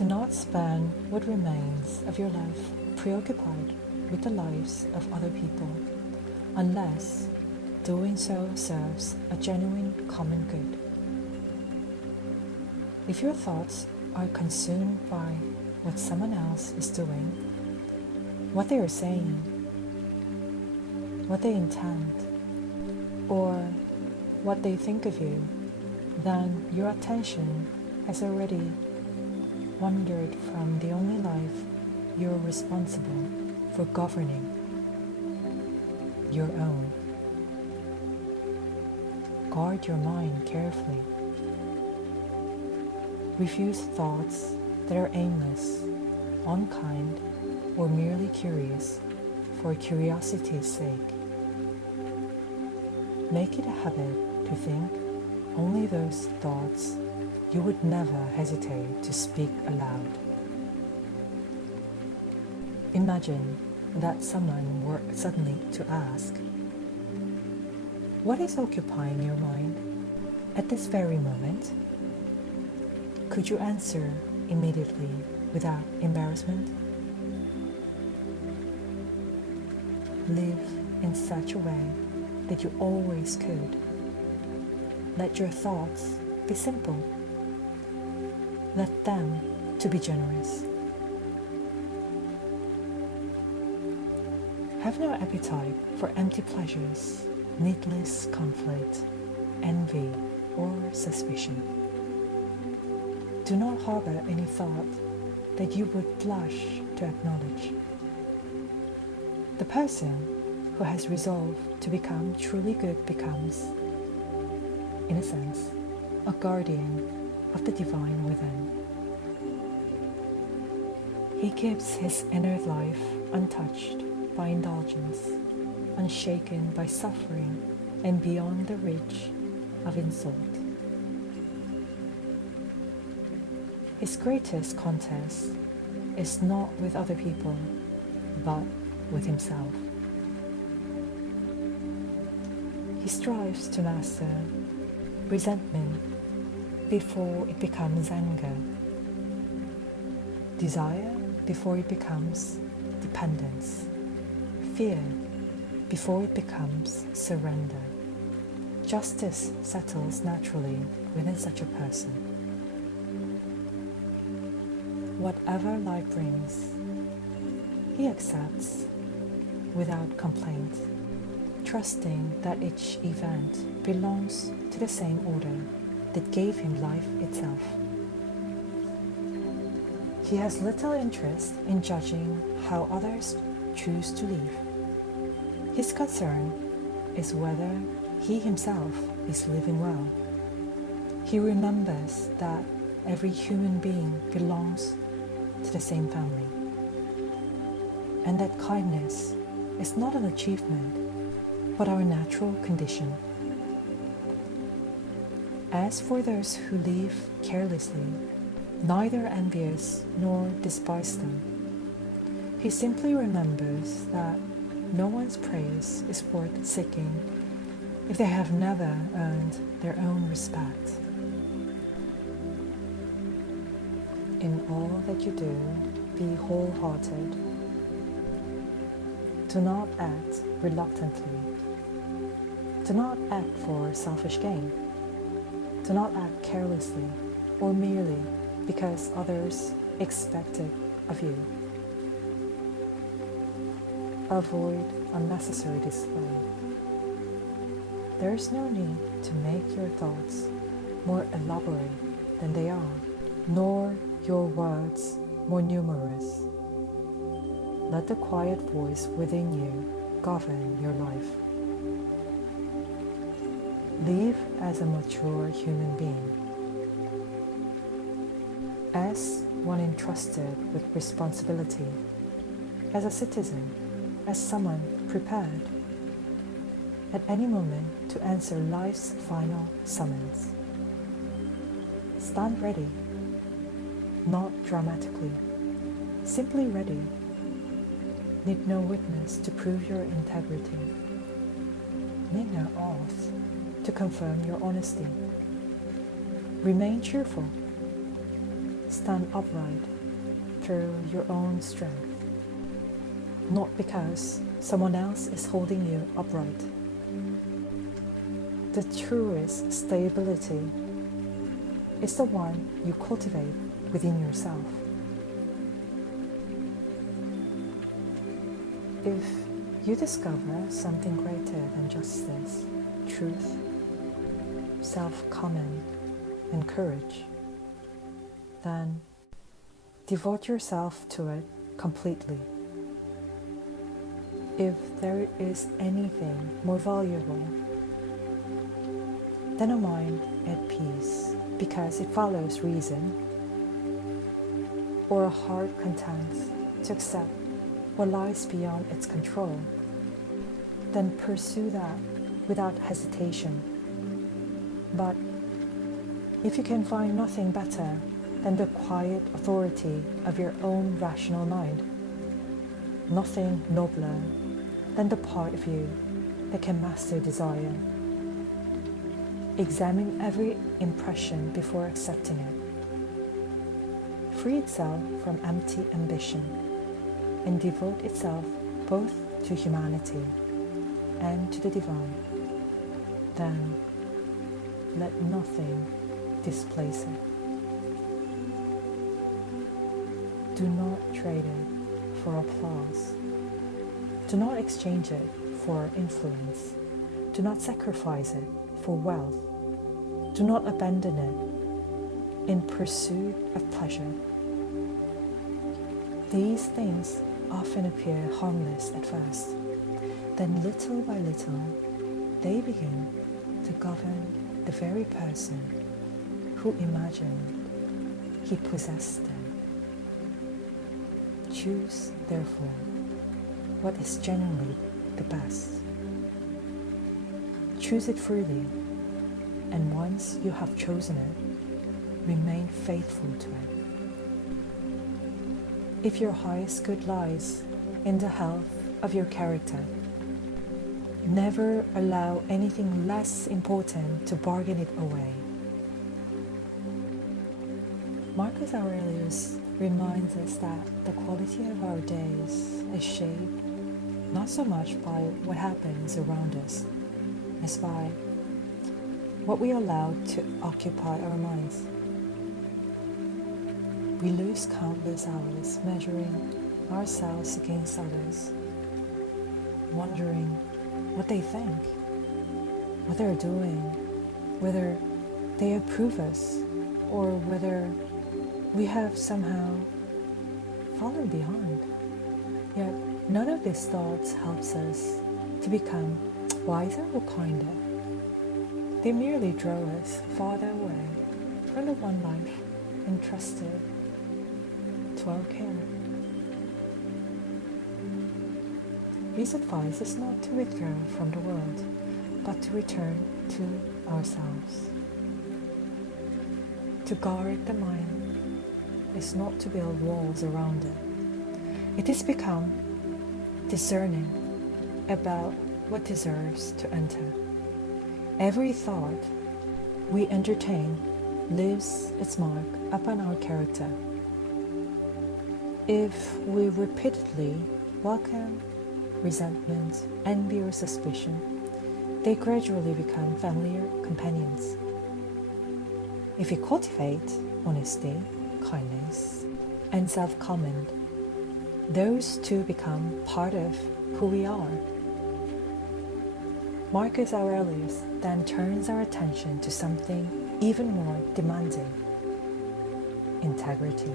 Do not spend what remains of your life preoccupied with the lives of other people, unless doing so serves a genuine common good. If your thoughts are consumed by what someone else is doing, what they are saying, what they intend, or what they think of you, then your attention has already wandered from the only life you're responsible for governing, your own. Guard your mind carefully. Refuse thoughts that are aimless, unkind, or merely curious for curiosity's sake. Make it a habit to think only those thoughts you would never hesitate to speak aloud. Imagine that someone were suddenly to ask, "What is occupying your mind at this very moment?" Could you answer immediately without embarrassment? Live in such a way that you always could. Let your thoughts be simple. Let them to be generous. Have no appetite for empty pleasures, needless conflict, envy, or suspicion. Do not harbor any thought that you would blush to acknowledge. The person who has resolved to become truly good becomes, in a sense, a guardian of the divine within. He keeps his inner life untouched by indulgence, unshaken by suffering, and beyond the reach of insult. His greatest contest is not with other people, but with himself. He strives to master resentment before it becomes anger, desire before it becomes dependence, fear before it becomes surrender. Justice settles naturally within such a person. Whatever life brings, he accepts without complaint, trusting that each event belongs to the same order that gave him life itself. He has little interest in judging how others choose to live. His concern is whether he himself is living well. He remembers that every human being belongs to the same family, and that kindness is not an achievement, but our natural condition. As for those who live carelessly, neither envious nor despise them. He simply remembers that no one's praise is worth seeking if they have never earned their own respect. In all that you do, be wholehearted. Do not act reluctantly. Do not act for selfish gain. Do not act carelessly or merely because others expect it of you. Avoid unnecessary display. There is no need to make your thoughts more elaborate than they are, nor your words more numerous. Let the quiet voice within you govern your life. Live as a mature human being, as one entrusted with responsibility, as a citizen, as someone prepared at any moment to answer life's final summons. Stand ready, not dramatically, simply ready. Need no witness to prove your integrity. Need no oath to confirm your honesty. Remain cheerful. stand upright through your own strength, not because someone else is holding you upright. The truest stability is the one you cultivate within yourself. If you discover something greater than justice, truth, self-command, and courage, then devote yourself to it completely. If there is anything more valuable than a mind at peace because it follows reason, or a heart content to accept what lies beyond its control, then pursue that without hesitation. But if you can find nothing better than the quiet authority of your own rational mind, nothing nobler than the part of you that can master desire, examine every impression before accepting it. Free itself from empty ambition and devote itself both to humanity and to the divine. Then let nothing displace it. Do not trade it for applause. Do not exchange it for influence. Do not sacrifice it for wealth. Do not abandon it in pursuit of pleasure. These things often appear harmless at first. Then little by little, they begin to govern the very person who imagined he possessed them. Choose, therefore, what is genuinely the best. Choose it freely, and once you have chosen it, remain faithful to it. If your highest good lies in the health of your character, never allow anything less important to bargain it away. Marcus Aurelius reminds us that the quality of our days is shaped not so much by what happens around us as by what we allow to occupy our minds. We lose countless hours measuring ourselves against others, wondering what they think, what they're doing, whether they approve us, or whether we have somehow fallen behind. Yet none of these thoughts helps us to become wiser or kinder. They merely draw us farther away from the one life entrusted to our care. His advice is not to withdraw from the world, but to return to ourselves. To guard the mind is not to build walls around it. It is become discerning about what deserves to enter. Every thought we entertain leaves its mark upon our character. If we repeatedly welcome resentment, envy, or suspicion, they gradually become familiar companions. If we cultivate honesty, kindness, and self-command, those two become part of who we are. Marcus Aurelius then turns our attention to something even more demanding: integrity.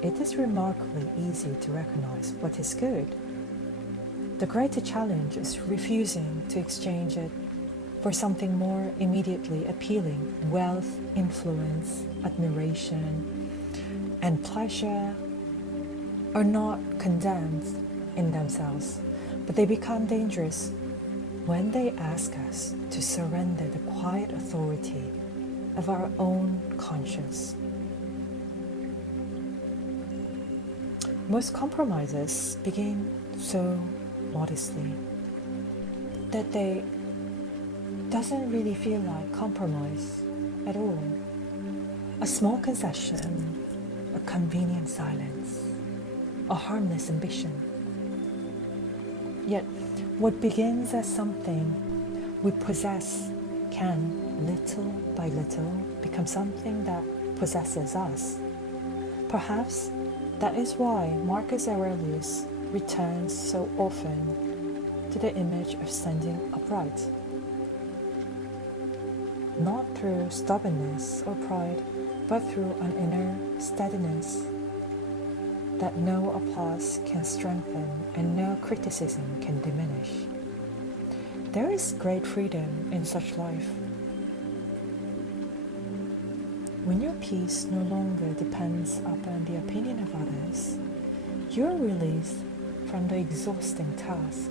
It is remarkably easy to recognize what is good. The greater challenge is refusing to exchange it for something more immediately appealing. Wealth, influence, admiration, and pleasure are not condemned in themselves, but they become dangerous when they ask us to surrender the quiet authority of our own conscience. Most compromises begin so modestly that they doesn't really feel like compromise at all. A small concession, a convenient silence, a harmless ambition. Yet, what begins as something we possess can, little by little, become something that possesses us. Perhaps that is why Marcus Aurelius returns so often to the image of standing upright. Not through stubbornness or pride, but through an inner steadiness that no applause can strengthen and no criticism can diminish. There is great freedom in such life. When your peace no longer depends upon the opinion of others, you are released from the exhausting task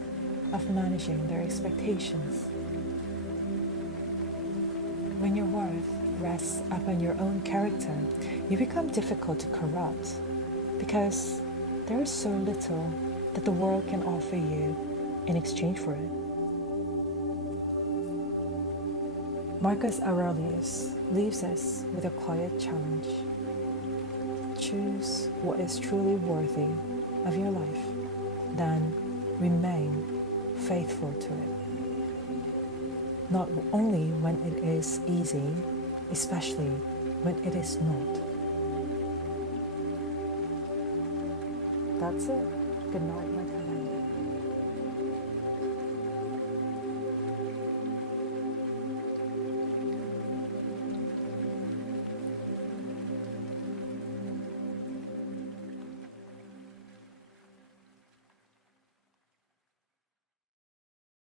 of managing their expectations. When your worth rests upon your own character, you become difficult to corrupt because there is so little that the world can offer you in exchange for it. Marcus Aurelius leaves us with a quiet challenge. Choose what is truly worthy of your life, then remain faithful to it. Not only when it is easy, especially when it is not. That's it. Good night, my friend.